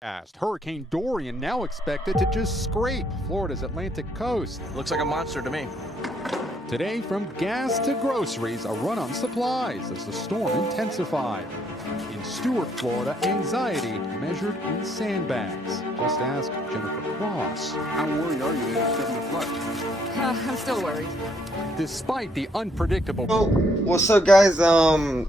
Hurricane Dorian now expected to just scrape Florida's Atlantic coast. Looks like a monster to me. Today, from gas to groceries, a run on supplies as the storm intensified. In Stuart, Florida, anxiety measured in sandbags. Just ask Jennifer Cross. How worried are you that it's going to flood? I'm still worried. Despite the unpredictable... Oh, what's up, guys? I'm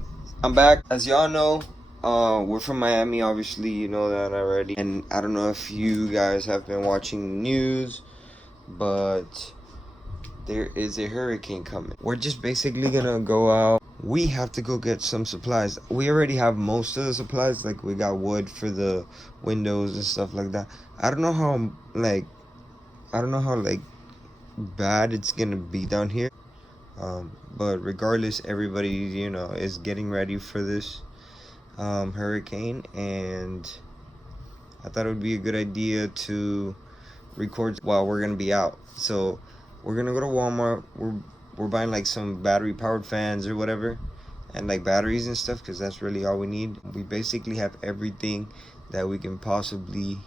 back. As y'all know, we're from Miami. Obviously, you know that already. And I don't know if you guys have been watching the news, but there is a hurricane coming. We're just basically gonna go out. We have to go get some supplies. We already have most of the supplies. Like, we got wood for the windows and stuff like that. I don't know how bad it's gonna be down here. But regardless, everybody, you know, is getting ready for this hurricane, and I thought it would be a good idea to record while we're gonna be out. So we're gonna go to Walmart. We're buying like some battery powered fans or whatever, and like batteries and stuff, because that's really all we need. We basically have everything that we can possibly,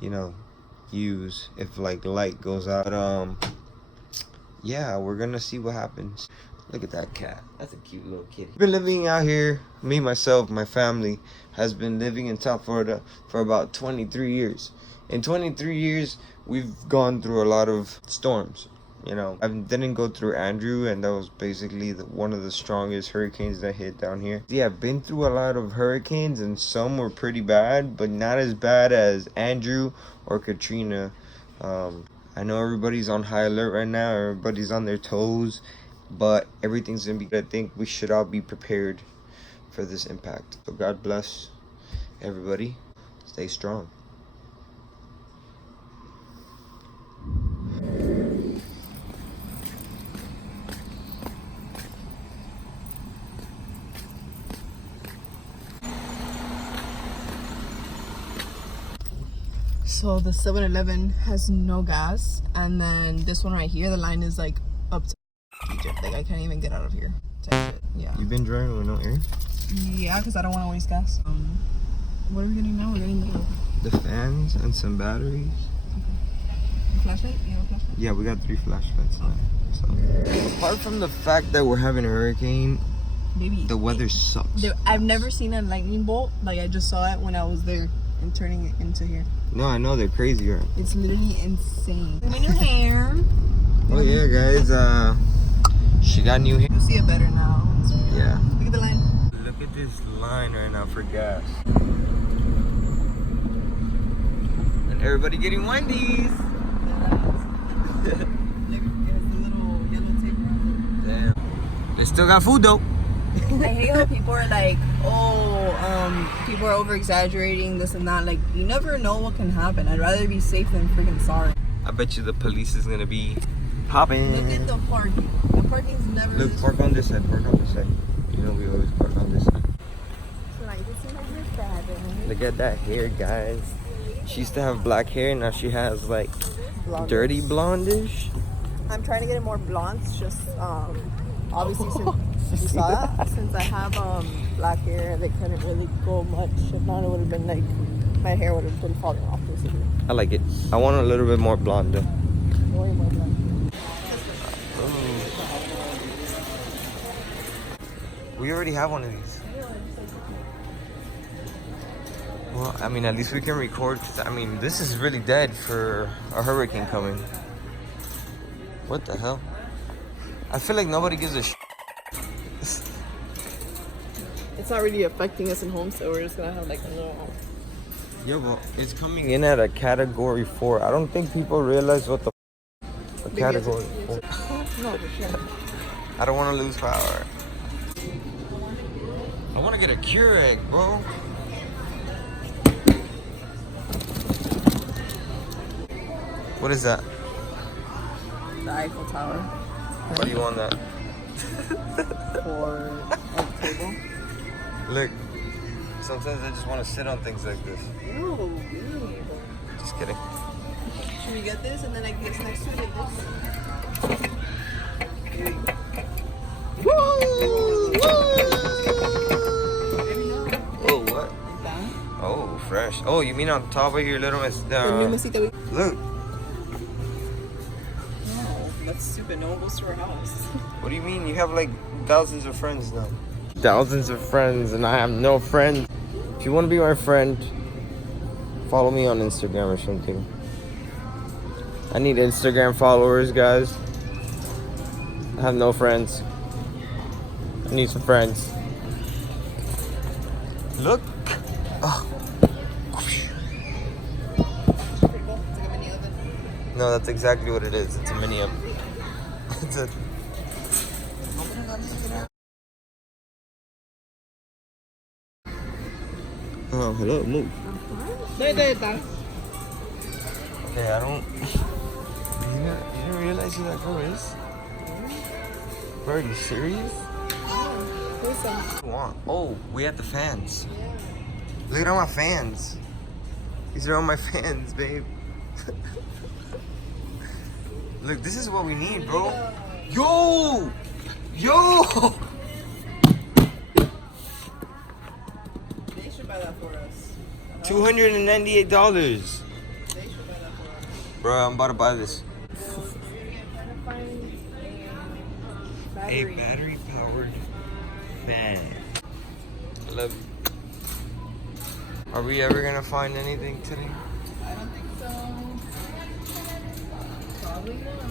you know, use if like light goes out. But yeah, we're gonna see what happens. Look at that cat. That's a cute little kitty. Been living out here. Me, myself, my family has been living in South Florida for about 23 years. In 23 years, we've gone through a lot of storms. You know, I didn't go through Andrew, and that was basically one of the strongest hurricanes that hit down here. Yeah, I've been through a lot of hurricanes, and some were pretty bad, but not as bad as Andrew or Katrina. I know everybody's on high alert right now. Everybody's on their toes, but everything's gonna be good. I think we should all be prepared for this impact. So God bless everybody. Stay strong. So the 7-Eleven has no gas, and then this one right here, the line is like up to Egypt. Like, I can't even get out of here. Yeah. You've been driving with no air? Yeah, because I don't want to waste gas. What are we getting now? We're getting The fans and some batteries. the flashlight. You have a flashlight? Yeah, we got 3 flashlights now. So apart from the fact that we're having a hurricane, Baby, the weather sucks. I've never seen a lightning bolt. Like, I just saw it when I was there and turning it into here. No, I know they're crazy, right? It's literally insane. My new hair. Oh yeah, guys. She got new hair. You see it better now. Yeah. Look at the line. Look at this line right now for gas. And everybody getting Wendy's. Damn. They still got food though. I hate how people are like, people are over exaggerating this and that. Like, you never know what can happen. I'd rather be safe than freaking sorry. I bet you the police is gonna be popping. Look at the parking. The parking's never. Look, park on this side. Park on this side. You know we always park on this side. Look at that hair, guys. She used to have black hair, now she has like dirty blondish. I'm trying to get it more blonde. Just obviously since you saw that, since I have black hair, they couldn't really go much. If not, it would have been like my hair would have been falling off basically. I like it. I want a little bit more blonde though. Way more blonde. We already have one of these. Well, I mean, at least we can record. I mean, this is really dead for a hurricane coming. What the hell? I feel like nobody gives a shit. It's not really affecting us in home, so we're just gonna have like a little. Yeah, well, it's coming in at a category 4. I don't think people realize what the a category 4. No, for sure. I don't want to lose power. I want to get a Keurig, bro. What is that? The Eiffel Tower. Why do you want that? For a table. Look, sometimes I just want to sit on things like this. Ew, ew. Just kidding. Should we get this and then I can get next to it like this? Woo! Woo! Oh, what? Like that? Oh. fresh. Oh, you mean on top of your little The new mesita we... Look. No, that's stupid. No one goes to our house. What do you mean? You have like thousands of friends now. Thousands of friends, and I have no friends. If you want to be my friend, follow me on Instagram or something. I need Instagram followers, guys. I have no friends. I need some friends. Look. Oh. No, that's exactly what it is. It's a mini oven. It's a... Oh, hello, move. Yeah, I don't... You didn't realize who that girl is? Bro, are you serious? Oh, we have the fans. Look at all my fans. These are all my fans, babe. Look, this is what we need, bro. Yo! Yo! They should buy that for us. $298. They should buy that for us. Bro, I'm about to buy this. Battery. A battery-powered fan. I love you. Are we ever gonna find anything today? I don't think so. Probably not.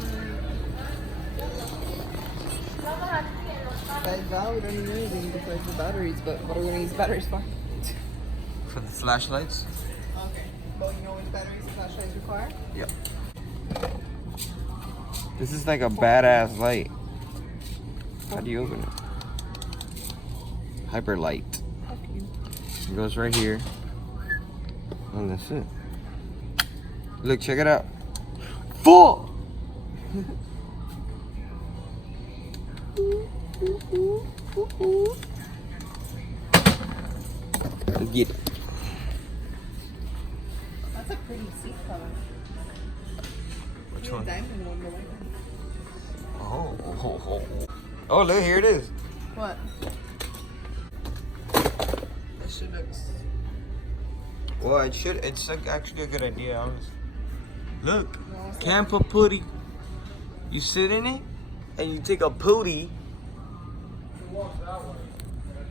Right now, we don't need anything besides the batteries, but what are we going to use batteries for? For the flashlights? Okay. But you know which batteries the flashlights require? Yep. This is like a badass light. How do you open it? Hyper light. It goes right here. And that's it. Look, check it out. Full! Let's get it. That's a pretty seat color. Which one? Diamond one, Oh, look, here it is. What? That shit looks... Well, it's like actually a good idea, honestly. Look, camper putty. You sit in it, and you take a pooty.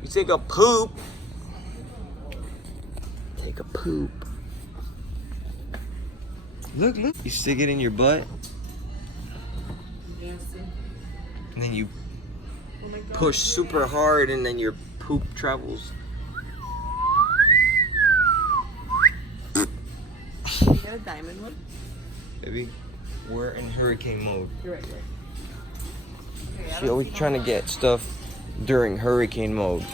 You take a poop. Take a poop. Look. You stick it in your butt. And then you push super hard, and then your poop travels. You got a diamond one? Baby, we're in hurricane mode. You're right. She always trying to get stuff during hurricane mode.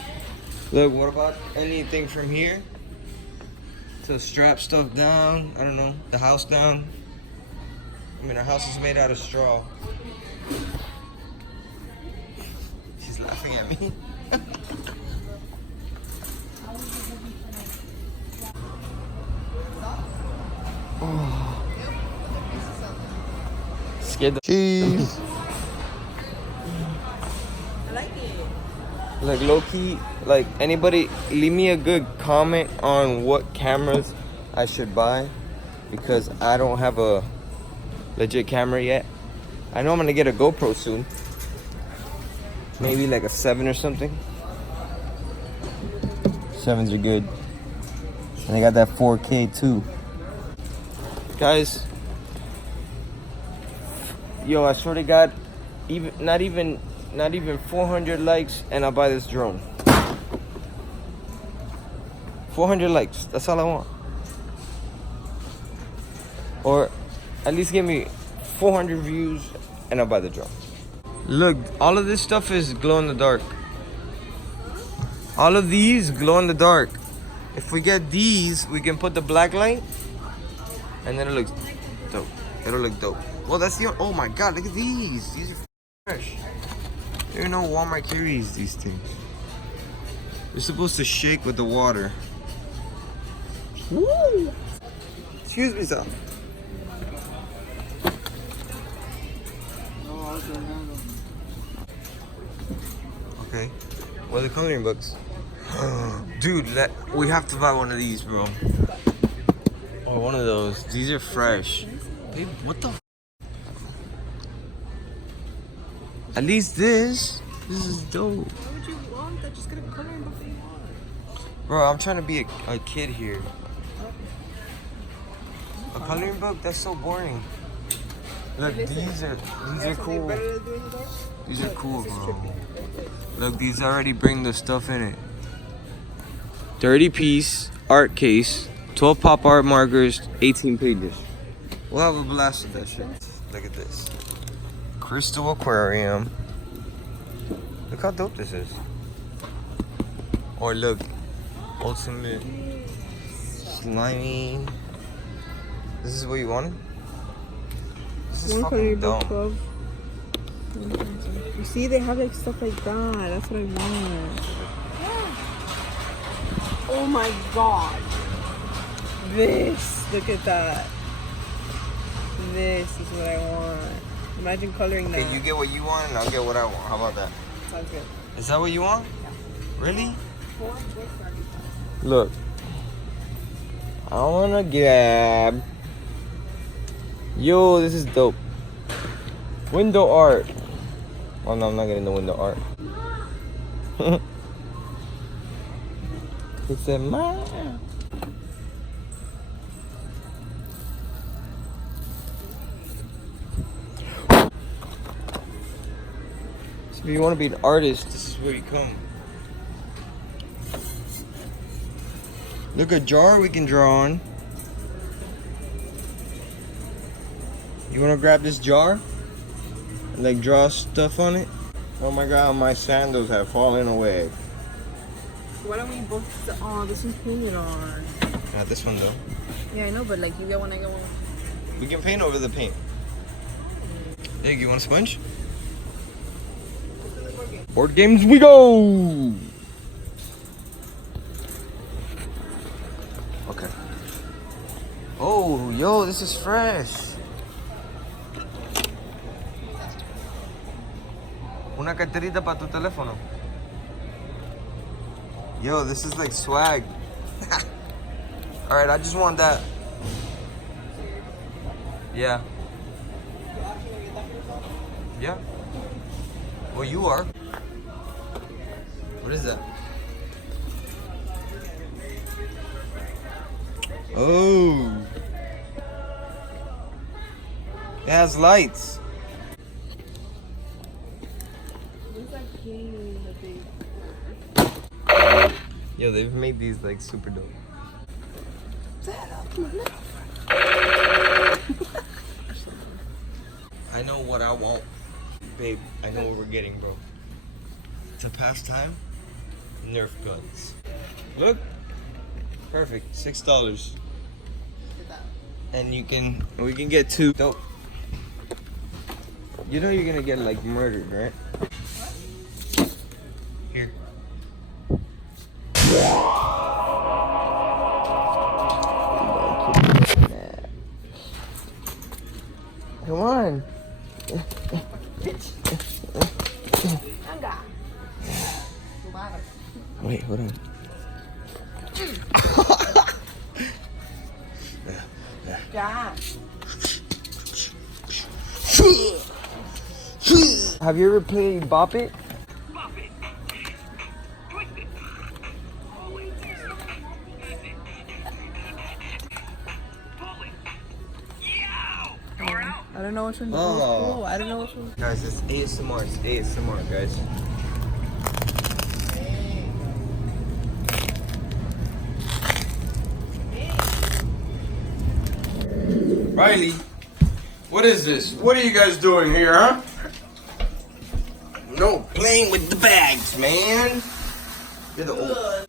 Look, what about anything from here to strap stuff down? I don't know, the house down. I mean, our house is made out of straw. She's laughing at me. Oh. Scared the cheese. I like it. Like low key, like anybody leave me a good comment on what cameras I should buy, because I don't have a legit camera yet. I know I'm gonna get a GoPro soon. Maybe like a 7 or something. 7s are good. And I got that 4K too. Guys, yo, I swear to God, not even 400 likes and I'll buy this drone. 400 likes, that's all I want. Or at least give me 400 views and I'll buy the drone. Look, all of this stuff is glow in the dark. All of these glow in the dark. If we get these, we can put the black light and then it looks dope. It'll look dope. Well, that's the, oh my God, look at these. These are fresh. There are no Walmart carries these things. They're supposed to shake with the water. Woo! Excuse me, sir. Okay. What are the coloring books? Dude, we have to buy one of these, bro. Or one of those. These are fresh. Babe, what the? At least this is dope. What would you want? They're just gonna come in before you want. Bro, I'm trying to be a kid here. A coloring book? That's so boring. Look, these are cool. These are cool, bro. Look, these already bring the stuff in it. 30 piece art case, 12 pop art markers, 18 pages. We'll have a blast with that shit. Look at this. Crystal aquarium. Look how dope this is. Or look, ultimate slimy. This is what you wanted? This is fucking dumb. You see, they have like stuff like that. That's what I want. Oh my god. This. Look at that. This is what I want. Imagine coloring that. Okay, you get what you want and I'll get what I want. How about that? Sounds good. Is that what you want? Yeah. Really? Look. I wanna grab. Yo, this is dope. Window art. Oh no, I'm not getting the window art. It's a man. So if you want to be an artist, this is where you come. Look, a jar we can draw on. You want to grab this jar? And like draw stuff on it? Oh my god, my sandals have fallen away. Why don't we both? Oh, this is painted on. Not this one though. Yeah, I know, but like you get one, I get one. We can paint over the paint. Hey, you want a sponge? Board games we go! Okay. Oh, yo, this is fresh. Una carterita para tu teléfono. Yo, this is like swag. Alright, I just want that. Yeah. Yeah. Well, you are. What is that? Oh. It has lights. Yo, they've made these like super dope. I know what I want. Babe, I know what we're getting, bro. To pass time, Nerf guns. Look. Perfect. $6. And we can get 2. Dope. You know you're gonna get like murdered, right? Here. Come on. Wait, hold on. Have you ever played Bop It? I don't know which one. Oh, I don't know which one. Guys, it's ASMR. It's ASMR, guys. Riley, what is this? What are you guys doing here, huh? No, playing with the bags, man. You're the old.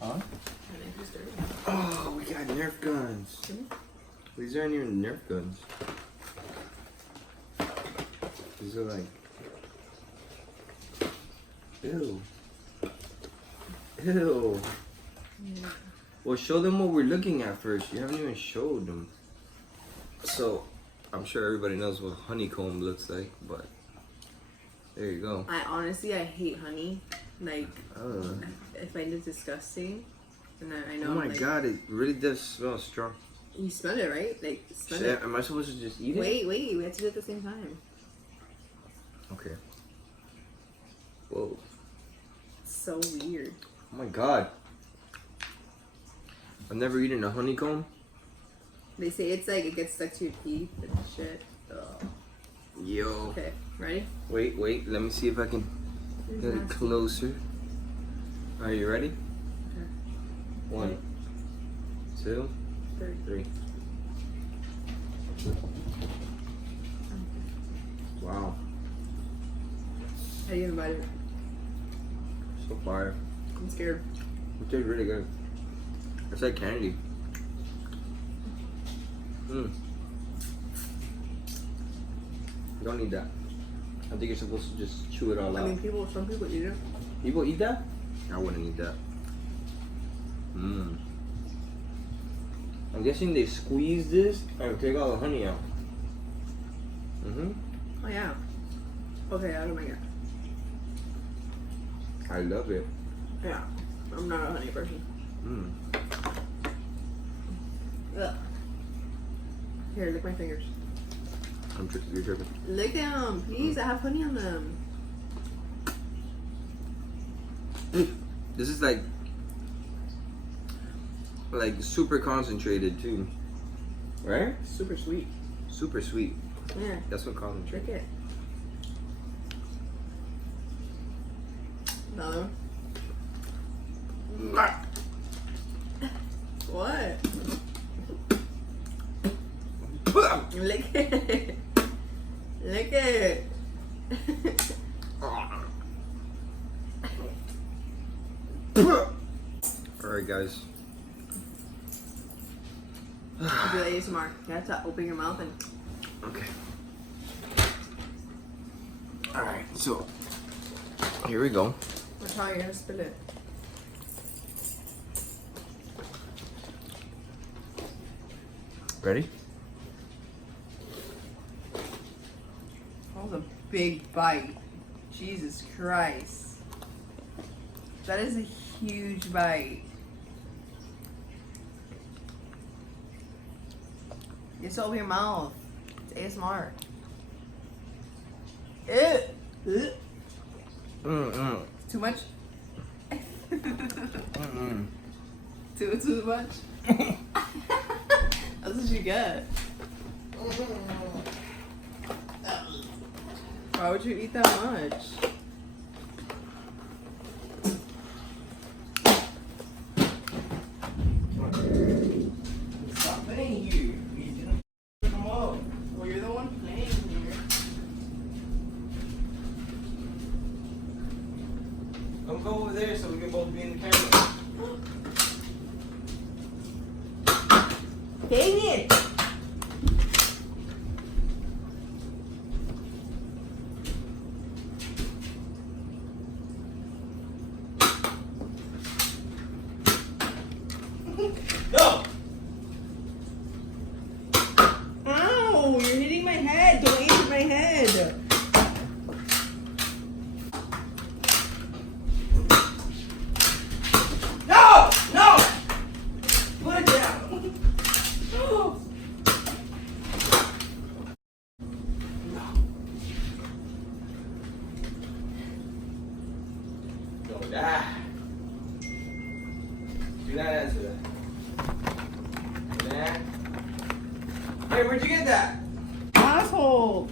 Huh? Oh, we got Nerf guns. These aren't even Nerf guns. These are like, ew. Ew. Well, show them what we're looking at first. You haven't even showed them. So, I'm sure everybody knows what honeycomb looks like, but There you go. I hate honey. Like, I find it disgusting. And I know. Oh my like, god, it really does smell strong. You smell it, right? Like, smell it. Am I supposed to just eat it? Wait, we have to do it at the same time. Okay. Whoa. It's so weird. Oh my god. I've never eaten a honeycomb. They say it's like it gets stuck to your teeth and shit. Ugh. Yo. Okay, ready? Wait. Let me see if I can get it closer. Are you ready? Okay. 1, 2, 3. Wow. How do you invite it? So fire. I'm scared. It tastes really good. It's like candy. Don't need that. I think you're supposed to just chew it all out. I mean, some people eat it. People eat that? I wouldn't eat that. I'm guessing they squeeze this and take all the honey out. Oh yeah. Okay, I don't like it. I love it. Yeah, I'm not a honey person. Ugh. Here, lick my fingers. You're tripping. Lick them, please. I have honey on them. This is like super concentrated too, right? Super sweet. Super sweet. Yeah. That's what concentrated. Lick it. Another one. What? Lick it. Lick it. Alright guys. Do ASMR. You have to open your mouth and... Okay. Alright, so here we go. Watch how you're gonna spill it. Ready? That was a big bite. Jesus Christ. That is a huge bite. You have to open your mouth. It's ASMR. Ew. Too much? Too much? That's what you get. Why would you eat that much? Stop playing here. Come on. Well, you're the one playing here. Don't go over there so we can both be in the camera. Dang it! No! Ow! You're hitting my head! Don't aim at my head! No! No! Put it down. No, that. Do not answer that. That. Hey, where'd you get that? Asshole!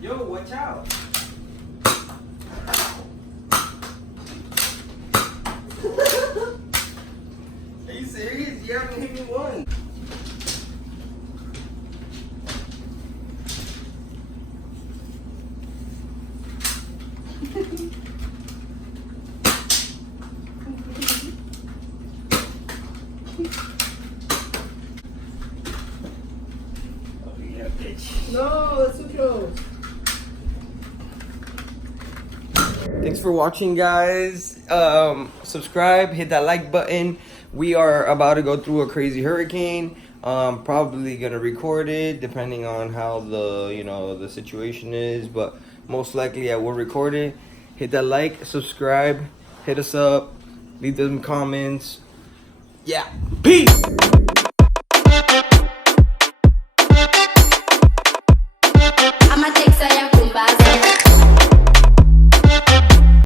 Yo, watch out. Are you serious? You haven't hit me once. No, that's too close. Thanks for watching, guys. Subscribe, hit that like button. We are about to go through a crazy hurricane. Probably gonna record it depending on how the situation is, but most likely I will record it. Hit that like, subscribe, hit us up, leave them comments. Yeah, peace. I'ma take